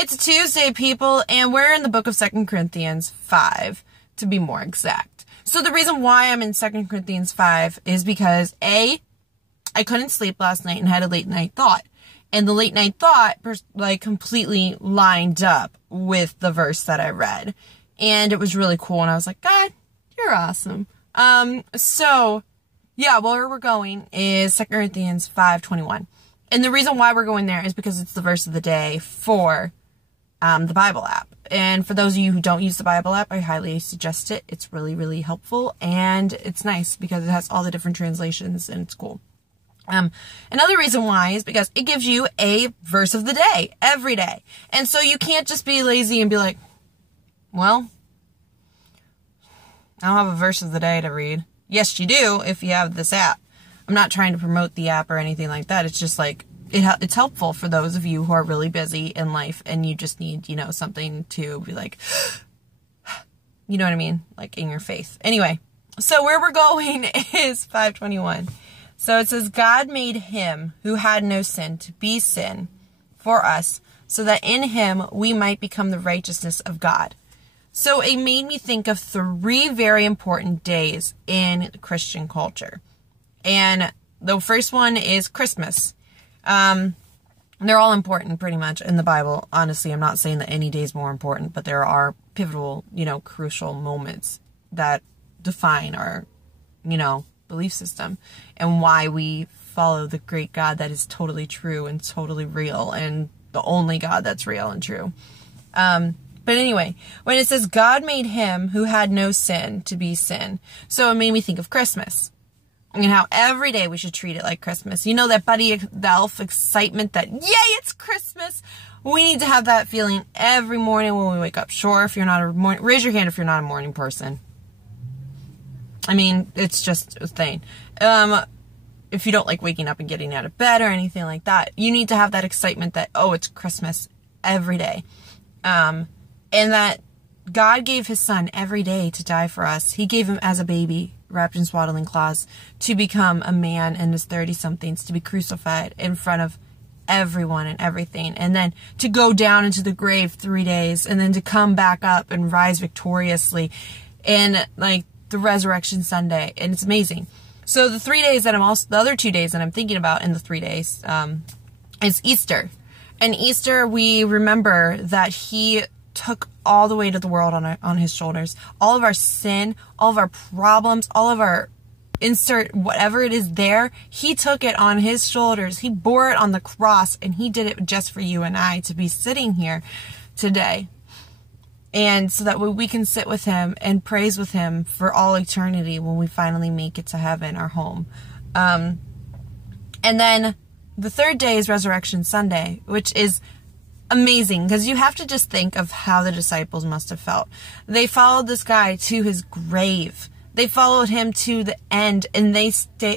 It's a Tuesday, people, and we're in the book of 2 Corinthians 5, to be more exact. So the reason why I'm in 2 Corinthians 5 is because, A, I couldn't sleep last night and had a late night thought. And the late night thought, completely lined up with the verse that I read. And it was really cool, and I was like, God, you're awesome. So, yeah, where we're going is 2 Corinthians 5:21. And the reason why we're going there is because it's the verse of the day for the Bible app. And for those of you who don't use the Bible app, I highly suggest it. It's really, really helpful, and it's nice because it has all the different translations, and it's cool. Another reason why is because it gives you a verse of the day every day. And so you can't just be lazy and be like, well, I don't have a verse of the day to read. Yes, you do if you have this app. I'm not trying to promote the app or anything like that. It's just like, it's helpful for those of you who are really busy in life and you just need, something to be like, you know what I mean? Like in your faith. Anyway, so where we're going is 5:21. So it says, God made him who had no sin to be sin for us, so that in him we might become the righteousness of God. So it made me think of 3 very important days in Christian culture. And the first one is Christmas. They're all important pretty much in the Bible. Honestly, I'm not saying that any day is more important, but there are pivotal, crucial moments that define our, belief system and why we follow the great God that is totally true and totally real and the only God that's real and true. But anyway, when it says God made him who had no sin to be sin, so it made me think of Christmas. And how every day we should treat it like Christmas. That Buddy the Elf excitement that, yay, it's Christmas. We need to have that feeling every morning when we wake up. Sure, if you're not raise your hand if you're not a morning person. I mean, it's just a thing. If you don't like waking up and getting out of bed or anything like that, you need to have that excitement that, oh, it's Christmas every day. And that God gave his son every day to die for us. He gave him as a baby, wrapped in swaddling cloths, to become a man in his 30-somethings, to be crucified in front of everyone and everything, and then to go down into the grave 3 days, and then to come back up and rise victoriously in the resurrection Sunday. And it's amazing. So the 3 days that the other 2 days that I'm thinking about in the 3 days, is Easter. And Easter, we remember that he took all the weight of the world on his shoulders. All of our sin, all of our problems, all of our whatever it is there, he took it on his shoulders. He bore it on the cross, and he did it just for you and I to be sitting here today. And so that we can sit with him and praise with him for all eternity when we finally make it to heaven, our home. And then the 3rd day is Resurrection Sunday, which is amazing because you have to just think of how the disciples must have felt. They followed this guy to his grave. They followed him to the end, and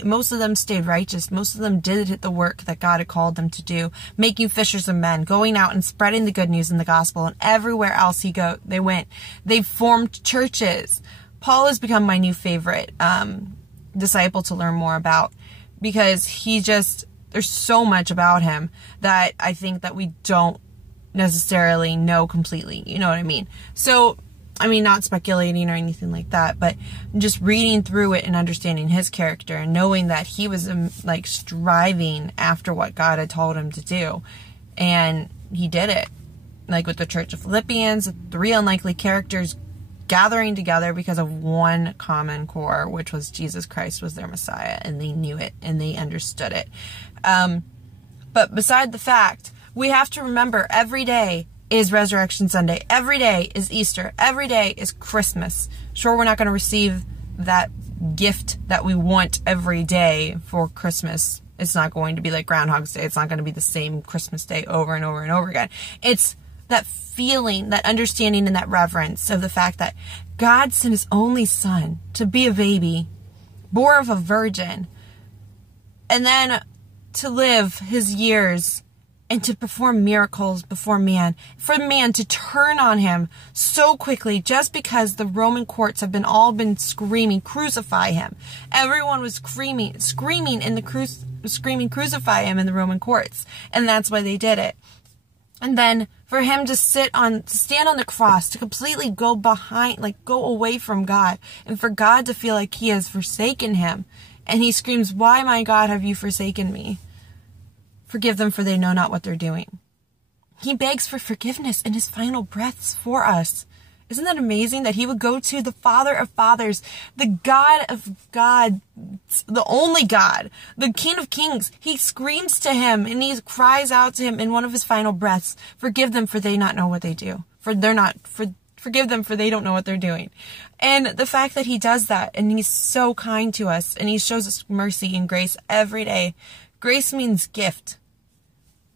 most of them stayed righteous. Most of them did the work that God had called them to do, making fishers of men, going out and spreading the good news in the gospel, and everywhere else they went. They formed churches. Paul has become my new favorite disciple to learn more about, because there's so much about him that I think that we don't necessarily know completely. You know what I mean? So, not speculating or anything like that, but just reading through it and understanding his character and knowing that he was striving after what God had told him to do. And he did it. With the Church of Philippians, 3 unlikely characters gathering together because of one common core, which was Jesus Christ was their Messiah, and they knew it and they understood it. But beside the fact, we have to remember every day is Resurrection Sunday. Every day is Easter. Every day is Christmas. Sure, we're not going to receive that gift that we want every day for Christmas. It's not going to be like Groundhog's Day. It's not going to be the same Christmas Day over and over and over again. It's that feeling, that understanding, and that reverence of the fact that God sent his only son to be a baby, born of a virgin, and then to live his years and to perform miracles before man, for man to turn on him so quickly just because the Roman courts have all been screaming, crucify him. Everyone was screaming crucify him in the Roman courts. And that's why they did it. And then for him to stand on the cross, to completely go away from God, and for God to feel like he has forsaken him. And he screams, "Why, my God, have you forsaken me? Forgive them, for they know not what they're doing." He begs for forgiveness in his final breaths for us. Isn't that amazing that he would go to the Father of fathers, the God of God, the only God, the King of kings? He screams to him and he cries out to him in one of his final breaths, "Forgive them, for they not know what they do." Forgive them, for they don't know what they're doing. And the fact that he does that, and he's so kind to us, and he shows us mercy and grace every day. Grace means gift.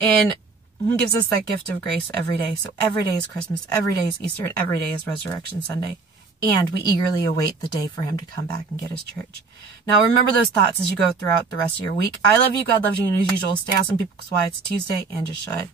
And he gives us that gift of grace every day. So every day is Christmas, every day is Easter, and every day is Resurrection Sunday. And we eagerly await the day for him to come back and get his church. Now remember those thoughts as you go throughout the rest of your week. I love you, God loves you, and as usual, stay awesome, people, because why? It's Tuesday, and just should.